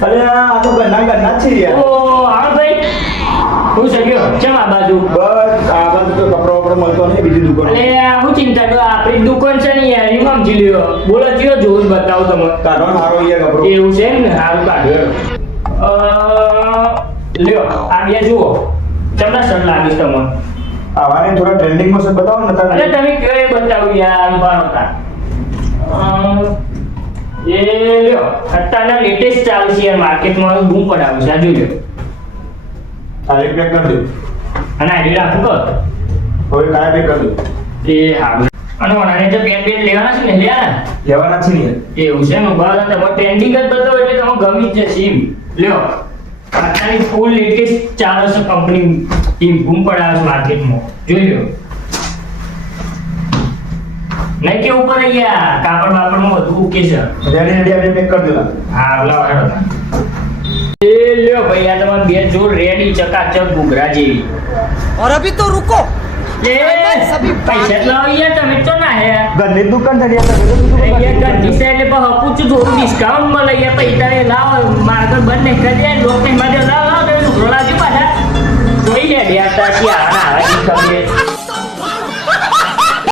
અરે આ તો ગન્ના છે યાર. ઓ હા ભાઈ હું શક્યો ચમ આ બાજુ બસ આ બાજુ તો કપડો મળતો નહીં બીજી દુકાન. અલે હું ચિંતા કરો આપણી દુકાન છે ને યાર એમાં સમજી લ્યો બોલો ચિયો જોઉં બતાવું તમને કાઢો સારો યાર કપડો. એવું છે એમ ને સારું કાઢ્યો લ્યો આ બે જુઓ ચમડા સર લાગીશ તમને આવાને થોડા ટ્રેન્ડિંગમાં છે બતાવો ને અરે તમે કયો એ બતાવું યાર ઉભારો તા એ લ્યો અત્યારના લેટેસ્ટ ચાલુ છે યાર માર્કેટમાં બૂમ પડાવું છે આ જોઈ લો આ એક પેક કરી દો. અને આઈડી રાખું કર હવે કાય પેક કરી દો. એ હારું અને ઓનાને તો પેન પેન લેવાના છે ને લેવાના લેવાના છે ને યાર. એવું છે ને ઉભા તમે ટ્રેન્ડિંગ જ બતાવો એટલે તમે ગમી જ જશે એમ લ્યો અત્યારની ફૂલ લેટેસ્ટ ચાલે છે કંપની એમ બૂમ પડાવે છે માર્કેટમાં જોઈ લો નહીં કે ઉપર અહીંયા કાપડ બાપડમાં બધું ઓકે છે રેડી રેડી આપણે પેક કરી દેલા. હા લાવ હેડો એ લ્યો ભાઈ આ તમારે બે જોડ રેડી ચકાચક ઘૂઘરા જેવી और अभी तो रुको એ પૈસા જ લાવો યાર તમે તો ના હે ગન્ની દુકાન છે યાર તમે તો બીજું કોઈ યાર બાકી ગંદી સાઈડ પર હપુચું થોડું ડિસ્કાઉન્ટ મળે યાર પૈસા એ લાવો માર્કેટ બંધ નહીં કરી દે લોક નહીં માટે લાવ લાવ તમે ઘોડા લાવજો પાછા જોઈ લે યાર તાકી આના આવે ખબર